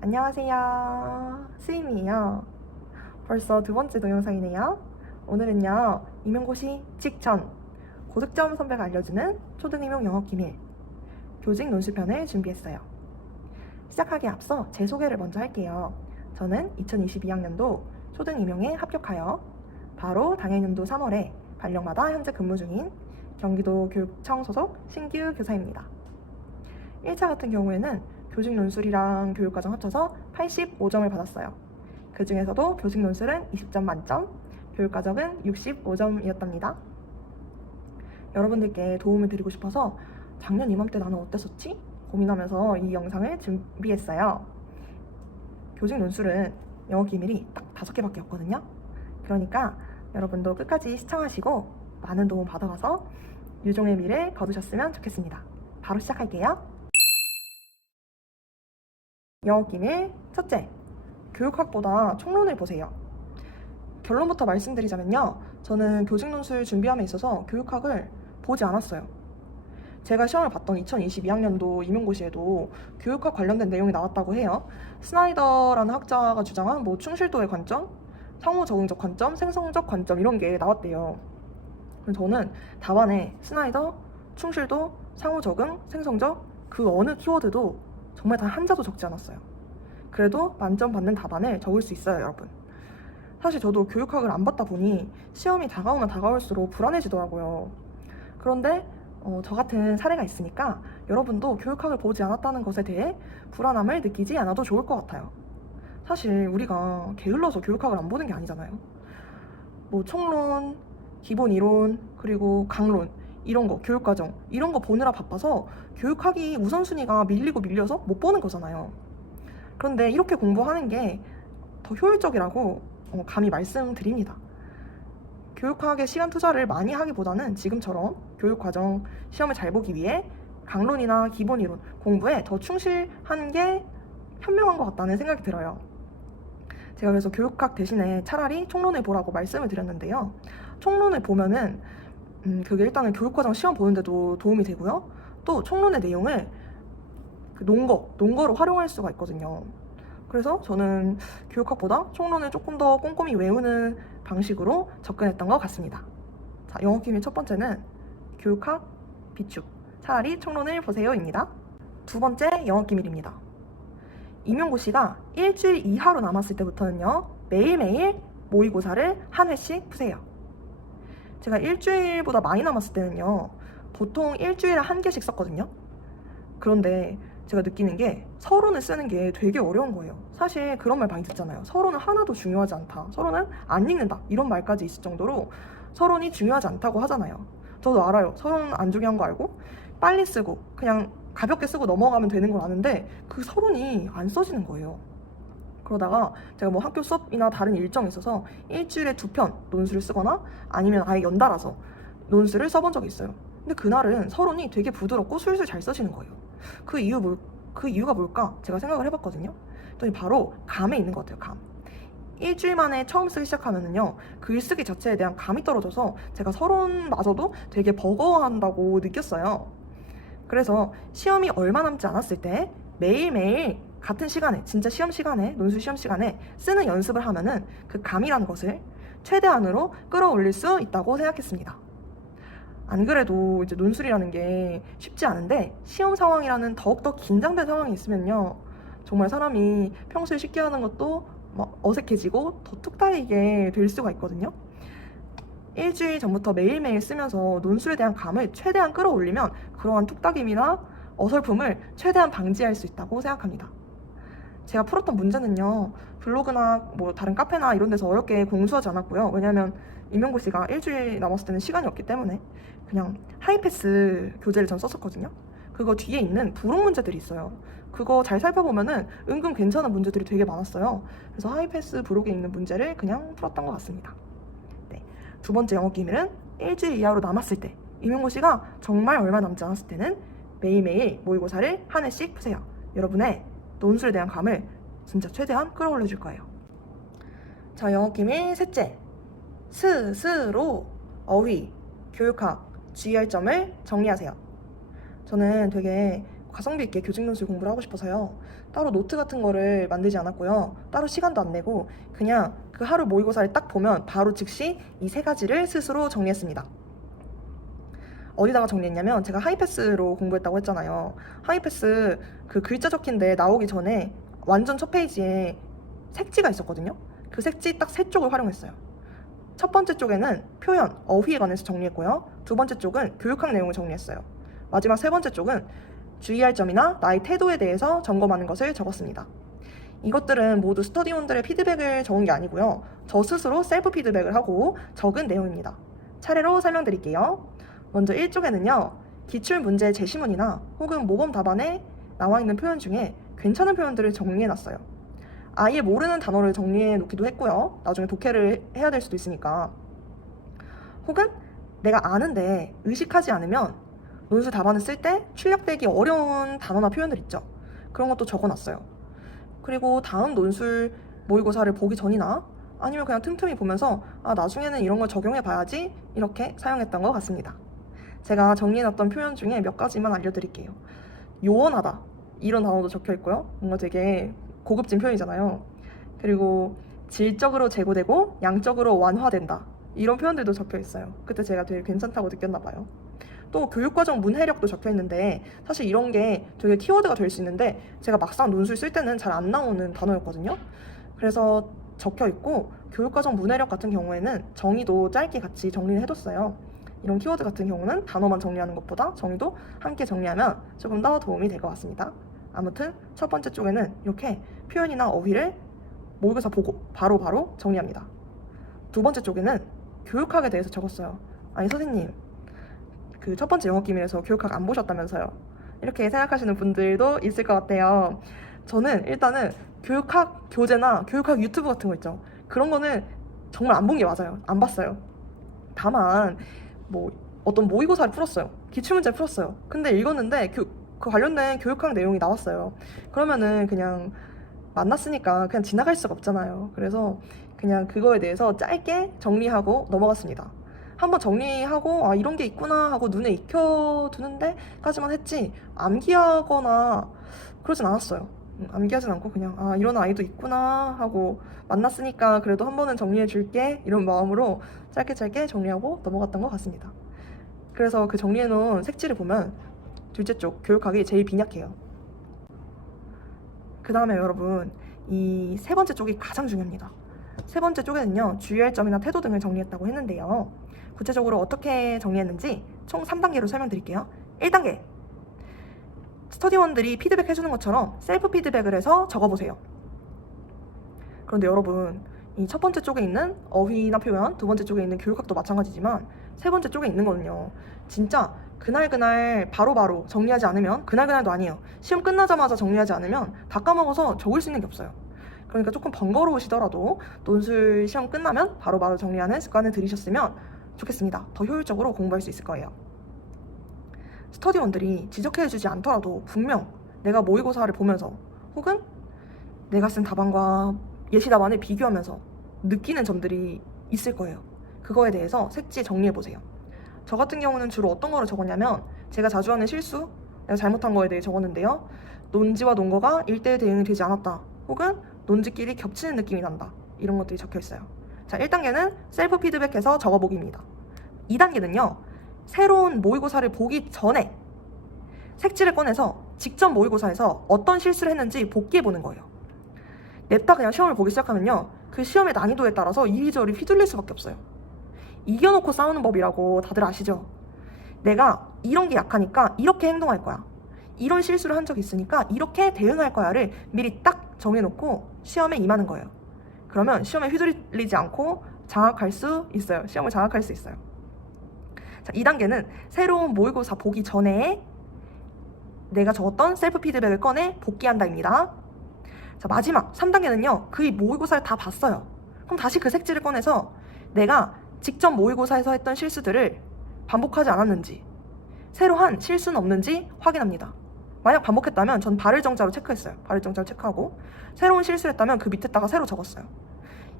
안녕하세요. 스임이에요. 벌써 두 번째 동영상이네요. 오늘은요, 임용고시 직전 고득점 선배가 알려주는 초등임용 영어 기밀 교직 논술편을 준비했어요. 시작하기에 앞서 제 소개를 먼저 할게요. 저는 2022학년도 초등임용에 합격하여 바로 당해년도 3월에 발령받아 현재 근무 중인 경기도 교육청 소속 신규 교사입니다. 1차 같은 경우에는 교직 논술이랑 교육과정 합쳐서 85점을 받았어요. 그 중에서도 교직 논술은 20점 만점, 교육과정은 65점이었답니다. 여러분들께 도움을 드리고 싶어서 작년 이맘때 나는 어땠었지? 고민하면서 이 영상을 준비했어요. 교직 논술은 영어 기밀이 딱 5개밖에 없거든요. 그러니까 여러분도 끝까지 시청하시고 많은 도움 받아가서 유종의 미를 거두셨으면 좋겠습니다. 바로 시작할게요. 영어 기밀 첫째, 교육학보다 총론을 보세요. 결론부터 말씀드리자면요, 저는 교직 논술 준비함에 있어서 교육학을 보지 않았어요. 제가 시험을 봤던 2022학년도 임용고시에도 교육학 관련된 내용이 나왔다고 해요. 스나이더라는 학자가 주장한 충실도의 관점, 상호 적응적 관점, 생성적 관점 이런 게 나왔대요. 저는 답안에 스나이더, 충실도, 상호 적응, 생성적 그 어느 키워드도 정말 단 한자도 적지 않았어요. 그래도 만점 받는 답안을 적을 수 있어요, 여러분. 사실 저도 교육학을 안 받다 보니 시험이 다가오면 다가올수록 불안해지더라고요. 그런데 저 같은 사례가 있으니까 여러분도 교육학을 보지 않았다는 것에 대해 불안함을 느끼지 않아도 좋을 것 같아요. 사실 우리가 게을러서 교육학을 안 보는 게 아니잖아요. 총론, 기본 이론, 그리고 강론 이런 거, 교육과정 이런 거 보느라 바빠서 교육학이 우선순위가 밀려서 못 보는 거잖아요. 그런데 이렇게 공부하는 게 더 효율적이라고 감히 말씀드립니다. 교육학에 시간 투자를 많이 하기보다는 지금처럼 교육과정 시험을 잘 보기 위해 강론이나 기본 이론 공부에 더 충실하는 게 현명한 것 같다는 생각이 들어요. 제가 그래서 교육학 대신에 차라리 총론을 보라고 말씀을 드렸는데요. 총론을 보면은 그게 일단은 교육과정 시험 보는데도 도움이 되고요. 또 총론의 내용을 논거로 활용할 수가 있거든요. 그래서 저는 교육학보다 총론을 조금 더 꼼꼼히 외우는 방식으로 접근했던 것 같습니다. 자, 영어 기밀 첫 번째는 교육학 비축, 차라리 총론을 보세요입니다. 두 번째 영어 기밀입니다. 임용고시가 일주일 이하로 남았을 때부터는요, 매일매일 모의고사를 한 회씩 푸세요. 제가 일주일보다 많이 남았을 때는요, 보통 일주일에 한 개씩 썼거든요. 그런데 제가 느끼는 게 서론을 쓰는 게 되게 어려운 거예요. 사실 그런 말 많이 듣잖아요. 서론은 하나도 중요하지 않다. 서론은 안 읽는다. 이런 말까지 있을 정도로 서론이 중요하지 않다고 하잖아요. 저도 알아요. 서론 안 중요한 거 알고 빨리 쓰고 그냥 가볍게 쓰고 넘어가면 되는 걸 아는데 그 서론이 안 써지는 거예요. 그러다가 제가 학교 수업이나 다른 일정이 있어서 일주일에 2편 논술을 쓰거나 아니면 아예 연달아서 논술을 써본 적이 있어요. 근데 그날은 서론이 되게 부드럽고 술술 잘 써지는 거예요. 그 이유가 뭘까? 제가 생각을 해봤거든요. 또 바로 감에 있는 것 같아요. 감. 일주일 만에 처음 쓰기 시작하면은요, 글쓰기 자체에 대한 감이 떨어져서 제가 서론마저도 되게 버거워한다고 느꼈어요. 그래서 시험이 얼마 남지 않았을 때 매일매일 같은 시간에, 진짜 시험 시간에, 논술 시험 시간에 쓰는 연습을 하면은 그 감이라는 것을 최대한으로 끌어올릴 수 있다고 생각했습니다. 안 그래도 이제 논술이라는 게 쉽지 않은데 시험 상황이라는 더욱더 긴장된 상황이 있으면요, 정말 사람이 평소에 쉽게 하는 것도 어색해지고 더 툭 따이게 될 수가 있거든요. 일주일 전부터 매일매일 쓰면서 논술에 대한 감을 최대한 끌어올리면 그러한 툭딱임이나 어설픔을 최대한 방지할 수 있다고 생각합니다. 제가 풀었던 문제는요, 블로그나 다른 카페나 이런 데서 어렵게 공수하지 않았고요. 왜냐면 임용고시가 일주일 남았을 때는 시간이 없기 때문에 그냥 하이패스 교재를 전 썼었거든요. 그거 뒤에 있는 부록 문제들이 있어요. 그거 잘 살펴보면은 은근 괜찮은 문제들이 되게 많았어요. 그래서 하이패스 부록에 있는 문제를 그냥 풀었던 것 같습니다. 네. 두 번째 영어 기밀은 일주일 이하로 남았을 때, 임용고시가 정말 얼마 남지 않았을 때는 매일매일 모의고사를 한 회씩 푸세요. 여러분의 논술에 대한 감을 진짜 최대한 끌어올려줄 거예요. 자, 영어 기밀 셋째, 스스로 어휘, 교육학, 주의할 점을 정리하세요. 저는 되게 가성비 있게 교직 논술 공부를 하고 싶어서요. 따로 노트 같은 거를 만들지 않았고요. 따로 시간도 안 내고 그냥 그 하루 모의고사를 딱 보면 바로 즉시 이 세 가지를 스스로 정리했습니다. 어디다가 정리했냐면 제가 하이패스로 공부했다고 했잖아요. 하이패스 그 글자 적힌데 나오기 전에 완전 첫 페이지에 색지가 있었거든요. 그 색지 딱 세 쪽을 활용했어요. 첫 번째 쪽에는 표현, 어휘에 관해서 정리했고요. 두 번째 쪽은 교육학 내용을 정리했어요. 마지막 세 번째 쪽은 주의할 점이나 나의 태도에 대해서 점검하는 것을 적었습니다. 이것들은 모두 스터디원들의 피드백을 적은 게 아니고요. 저 스스로 셀프 피드백을 하고 적은 내용입니다. 차례로 설명드릴게요. 먼저 1쪽에는요. 기출문제 제시문이나 혹은 모범 답안에 나와 있는 표현 중에 괜찮은 표현들을 정리해놨어요. 아예 모르는 단어를 정리해 놓기도 했고요. 나중에 독해를 해야 될 수도 있으니까. 혹은 내가 아는데 의식하지 않으면 논술 답안을 쓸 때 출력되기 어려운 단어나 표현들 있죠. 그런 것도 적어놨어요. 그리고 다음 논술 모의고사를 보기 전이나 아니면 그냥 틈틈이 보면서 나중에는 이런 걸 적용해 봐야지 이렇게 사용했던 것 같습니다. 제가 정리해놨던 표현 중에 몇 가지만 알려드릴게요. 요원하다 이런 단어도 적혀있고요. 뭔가 되게 고급진 표현이잖아요. 그리고 질적으로 제고되고 양적으로 완화된다 이런 표현들도 적혀있어요. 그때 제가 되게 괜찮다고 느꼈나 봐요. 또 교육과정 문해력도 적혀있는데 사실 이런 게 되게 키워드가 될 수 있는데 제가 막상 논술 쓸 때는 잘 안 나오는 단어였거든요. 그래서 적혀있고 교육과정 문해력 같은 경우에는 정의도 짧게 같이 정리를 해뒀어요. 이런 키워드 같은 경우는 단어만 정리하는 것보다 정의도 함께 정리하면 조금 더 도움이 될 것 같습니다. 아무튼 첫 번째 쪽에는 이렇게 표현이나 어휘를 모의고사 보고 바로 정리합니다. 두 번째 쪽에는 교육학에 대해서 적었어요. 아니 선생님 그 첫 번째 영어 기밀에서 교육학 안 보셨다면서요. 이렇게 생각하시는 분들도 있을 것 같아요. 저는 일단은 교육학 교재나 교육학 유튜브 같은 거 있죠. 그런 거는 정말 안 본 게 맞아요. 안 봤어요. 다만 뭐 어떤 모의고사를 풀었어요. 기출문제를 풀었어요. 근데 읽었는데 그 관련된 교육학 내용이 나왔어요. 그러면은 그냥 만났으니까 그냥 지나갈 수가 없잖아요. 그래서 그냥 그거에 대해서 짧게 정리하고 넘어갔습니다. 한번 정리하고 이런 게 있구나 하고 눈에 익혀두는데 까지만 했지 암기하거나 그러진 않았어요. 암기하진 않고 그냥 이런 아이도 있구나 하고 만났으니까 그래도 한 번은 정리해 줄게 이런 마음으로 짧게 정리하고 넘어갔던 것 같습니다. 그래서 그 정리해 놓은 색지를 보면 둘째 쪽 교육학이 제일 빈약해요. 그 다음에 여러분 이 세 번째 쪽이 가장 중요합니다. 세 번째 쪽에는요 주의할 점이나 태도 등을 정리했다고 했는데요. 구체적으로 어떻게 정리했는지 총 3단계로 설명드릴게요. 1단계 스터디원들이 피드백 해주는 것처럼 셀프 피드백을 해서 적어보세요. 그런데 여러분 이 첫 번째 쪽에 있는 어휘나 표현, 두 번째 쪽에 있는 교육학도 마찬가지지만 세 번째 쪽에 있는 거는요 진짜 그날 바로 정리하지 않으면 그날도 아니에요. 시험 끝나자마자 정리하지 않으면 다 까먹어서 적을 수 있는 게 없어요. 그러니까 조금 번거로우시더라도 논술 시험 끝나면 바로 정리하는 습관을 들이셨으면 좋겠습니다. 더 효율적으로 공부할 수 있을 거예요. 스터디원들이 지적해주지 않더라도 분명 내가 모의고사를 보면서 혹은 내가 쓴 답안과 예시 답안을 비교하면서 느끼는 점들이 있을 거예요. 그거에 대해서 색지에 정리해보세요. 저 같은 경우는 주로 어떤 거를 적었냐면 제가 자주 하는 실수, 내가 잘못한 거에 대해 적었는데요. 논지와 논거가 1:1 대응이 되지 않았다. 혹은 논지끼리 겹치는 느낌이 난다. 이런 것들이 적혀있어요. 자, 1단계는 셀프 피드백해서 적어보기입니다. 2단계는요. 새로운 모의고사를 보기 전에 색지를 꺼내서 직접 모의고사에서 어떤 실수를 했는지 복기해보는 거예요. 냅다 그냥 시험을 보기 시작하면요. 그 시험의 난이도에 따라서 이리저리 휘둘릴 수밖에 없어요. 이겨놓고 싸우는 법이라고 다들 아시죠? 내가 이런 게 약하니까 이렇게 행동할 거야. 이런 실수를 한 적이 있으니까 이렇게 대응할 거야를 미리 딱 정해놓고 시험에 임하는 거예요. 그러면 시험에 휘둘리지 않고 장악할 수 있어요. 시험을 장악할 수 있어요. 자, 2단계는 새로운 모의고사 보기 전에 내가 적었던 셀프 피드백을 꺼내 복기한다입니다. 자, 마지막 3단계는요. 그 모의고사를 다 봤어요. 그럼 다시 그 색지를 꺼내서 내가 직접 모의고사에서 했던 실수들을 반복하지 않았는지 새로 한 실수는 없는지 확인합니다. 만약 반복했다면 전 발을 정자로 체크했어요. 발을 정자로 체크하고 새로운 실수를 했다면 그 밑에다가 새로 적었어요.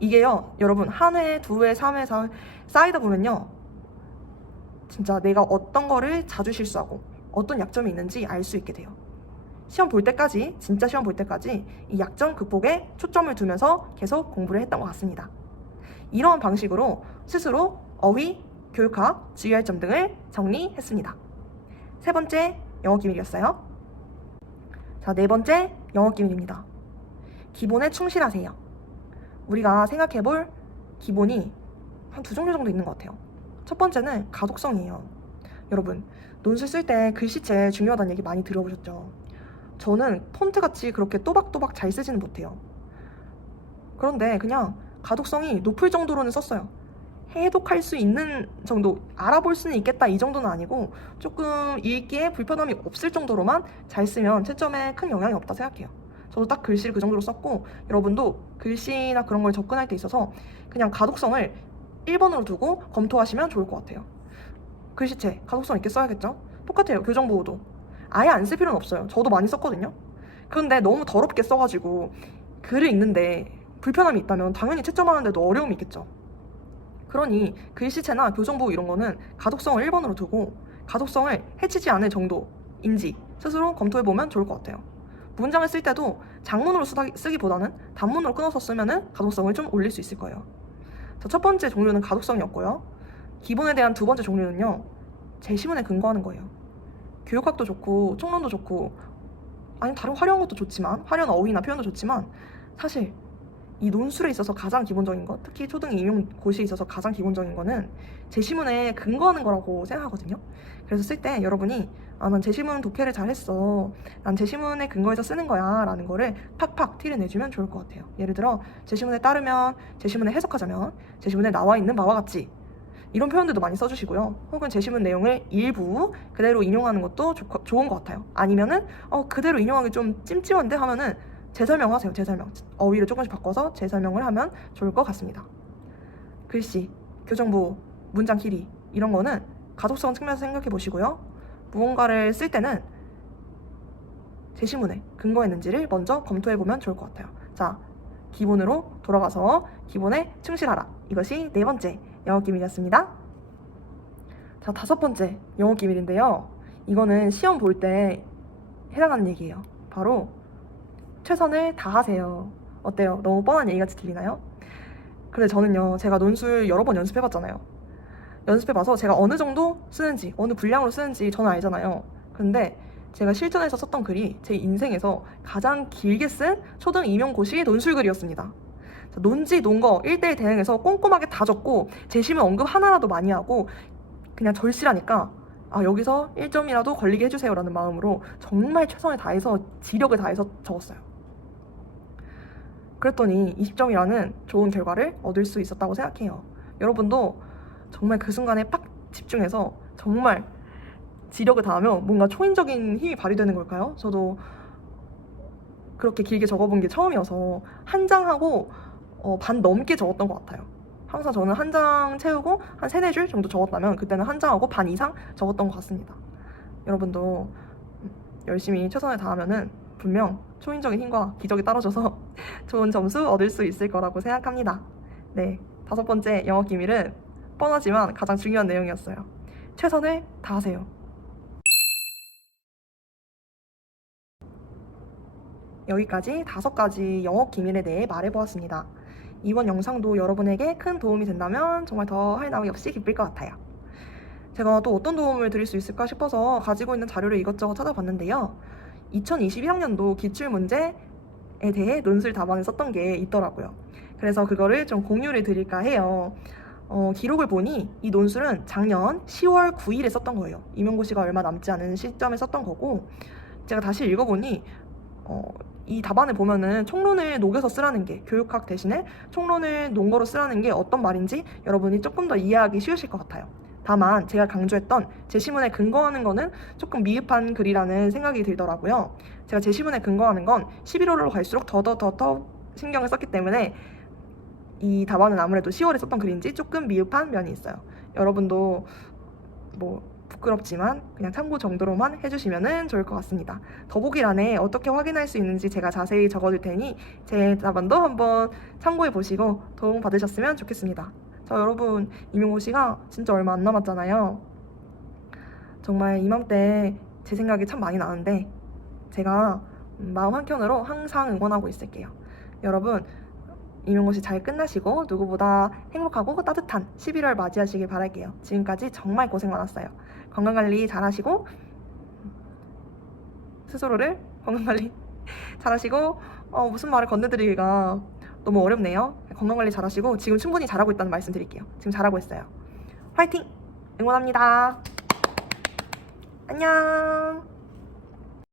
이게요 여러분 한 회, 두 회, 3회, 4회 쌓이다 보면요 진짜 내가 어떤 거를 자주 실수하고 어떤 약점이 있는지 알 수 있게 돼요. 시험 볼 때까지, 진짜 시험 볼 때까지 이 약점 극복에 초점을 두면서 계속 공부를 했던 것 같습니다. 이런 방식으로 스스로 어휘, 교육학, 주의할 점 등을 정리했습니다. 세 번째 영어 기밀이었어요. 자, 네 번째 영어 기밀입니다. 기본에 충실하세요. 우리가 생각해볼 기본이 한 두 종류 정도 있는 것 같아요. 첫 번째는 가독성이에요. 여러분, 논술 쓸 때 글씨체 중요하다는 얘기 많이 들어보셨죠? 저는 폰트같이 그렇게 또박또박 잘 쓰지는 못해요. 그런데 그냥 가독성이 높을 정도로는 썼어요. 해독할 수 있는 정도, 알아볼 수는 있겠다 이 정도는 아니고 조금 읽기에 불편함이 없을 정도로만 잘 쓰면 채점에 큰 영향이 없다 생각해요. 저도 딱 글씨를 그 정도로 썼고, 여러분도 글씨나 그런 걸 접근할 때 있어서 그냥 가독성을 1번으로 두고 검토하시면 좋을 것 같아요. 글씨체 가독성 있게 써야겠죠? 똑같아요. 교정보호도 아예 안 쓸 필요는 없어요. 저도 많이 썼거든요. 그런데 너무 더럽게 써가지고 글을 읽는데 불편함이 있다면 당연히 채점하는데도 어려움이 있겠죠. 그러니 글씨체나 교정보호 이런 거는 가독성을 1번으로 두고 가독성을 해치지 않을 정도인지 스스로 검토해보면 좋을 것 같아요. 문장을 쓸 때도 장문으로 쓰기보다는 단문으로 끊어서 쓰면 가독성을 좀 올릴 수 있을 거예요. 자, 첫 번째 종류는 가독성이었고요. 기본에 대한 두 번째 종류는요, 제시문에 근거하는 거예요. 교육학도 좋고 총론도 좋고 아니 다른 화려한 것도 좋지만, 화려한 어휘나 표현도 좋지만 사실 이 논술에 있어서 가장 기본적인 것, 특히 초등 임용고시에 있어서 가장 기본적인 거는 제시문에 근거하는 거라고 생각하거든요. 그래서 쓸 때 여러분이 난 제시문 독해를 잘했어, 난 제시문에 근거해서 쓰는 거야 라는 거를 팍팍 티를 내주면 좋을 것 같아요. 예를 들어 제시문에 따르면, 제시문에 해석하자면, 제시문에 나와 있는 바와 같이, 이런 표현들도 많이 써주시고요. 혹은 제시문 내용을 일부 그대로 인용하는 것도 좋은 것 같아요. 아니면은 그대로 인용하기 좀 찜찜한데 하면은 재설명하세요. 재설명. 어휘를 조금씩 바꿔서 재설명을 하면 좋을 것 같습니다. 글씨, 교정보, 문장 길이 이런 거는 가독성 측면에서 생각해 보시고요. 무언가를 쓸 때는 제시문에 근거했는지를 먼저 검토해 보면 좋을 것 같아요. 자, 기본으로 돌아가서 기본에 충실하라. 이것이 네 번째 영어 기밀이었습니다. 자, 다섯 번째 영어 기밀인데요. 이거는 시험 볼 때 해당하는 얘기예요. 바로 최선을 다하세요. 어때요? 너무 뻔한 얘기같이 들리나요? 근데 저는요, 제가 논술 여러 번 연습해봤잖아요. 연습해봐서 제가 어느 정도 쓰는지, 어느 분량으로 쓰는지 저는 알잖아요. 근데 제가 실전에서 썼던 글이 제 인생에서 가장 길게 쓴 초등 임용고시 논술글이었습니다. 논지, 논거 1대1 대응해서 꼼꼼하게 다 적고 제시문 언급 하나라도 많이 하고 그냥 절실하니까 여기서 1점이라도 걸리게 해주세요 라는 마음으로 정말 최선을 다해서 지력을 다해서 적었어요. 그랬더니 20점이라는 좋은 결과를 얻을 수 있었다고 생각해요. 여러분도 정말 그 순간에 빡 집중해서 정말 지력을 다하면 뭔가 초인적인 힘이 발휘되는 걸까요? 저도 그렇게 길게 적어본 게 처음이어서 한 장하고 반 넘게 적었던 것 같아요. 항상 저는 한 장 채우고 한 3-4줄 정도 적었다면 그때는 한 장하고 반 이상 적었던 것 같습니다. 여러분도 열심히 최선을 다하면은 분명 초인적인 힘과 기적이 따라줘서 좋은 점수 얻을 수 있을 거라고 생각합니다. 네, 다섯 번째 영어 기밀은 뻔하지만 가장 중요한 내용이었어요. 최선을 다하세요. 여기까지 5가지 영어 기밀에 대해 말해보았습니다. 이번 영상도 여러분에게 큰 도움이 된다면 정말 더 할 나위 없이 기쁠 것 같아요. 제가 또 어떤 도움을 드릴 수 있을까 싶어서 가지고 있는 자료를 이것저것 찾아봤는데요. 2021학년도 기출문제에 대해 논술 답안을 썼던 게 있더라고요. 그래서 그거를 좀 공유를 드릴까 해요. 기록을 보니 이 논술은 작년 10월 9일에 썼던 거예요. 임용고시가 얼마 남지 않은 시점에 썼던 거고, 제가 다시 읽어보니 이 답안을 보면은 총론을 녹여서 쓰라는 게, 교육학 대신에 총론을 논거로 쓰라는 게 어떤 말인지 여러분이 조금 더 이해하기 쉬우실 것 같아요. 다만 제가 강조했던 제시문에 근거하는 거는 조금 미흡한 글이라는 생각이 들더라고요. 제가 제시문에 근거하는 건 11월로 갈수록 더 신경을 썼기 때문에 이 답안은 아무래도 10월에 썼던 글인지 조금 미흡한 면이 있어요. 여러분도 부끄럽지만 그냥 참고 정도로만 해주시면 좋을 것 같습니다. 더보기란에 어떻게 확인할 수 있는지 제가 자세히 적어둘 테니 제 답안도 한번 참고해 보시고 도움 받으셨으면 좋겠습니다. 여러분, 임용고시가 진짜 얼마 안 남았잖아요. 정말 이맘때 제 생각이 참 많이 나는데 제가 마음 한켠으로 항상 응원하고 있을게요. 여러분, 임용고시 잘 끝나시고 누구보다 행복하고 따뜻한 11월 맞이하시길 바랄게요. 지금까지 정말 고생 많았어요. 건강관리 잘하시고 스스로를 건강관리 잘하시고 무슨 말을 건네드리기가 너무 어렵네요. 건강관리 잘하시고 지금 충분히 잘하고 있다는 말씀 드릴게요. 지금 잘하고 있어요. 화이팅! 응원합니다. 안녕.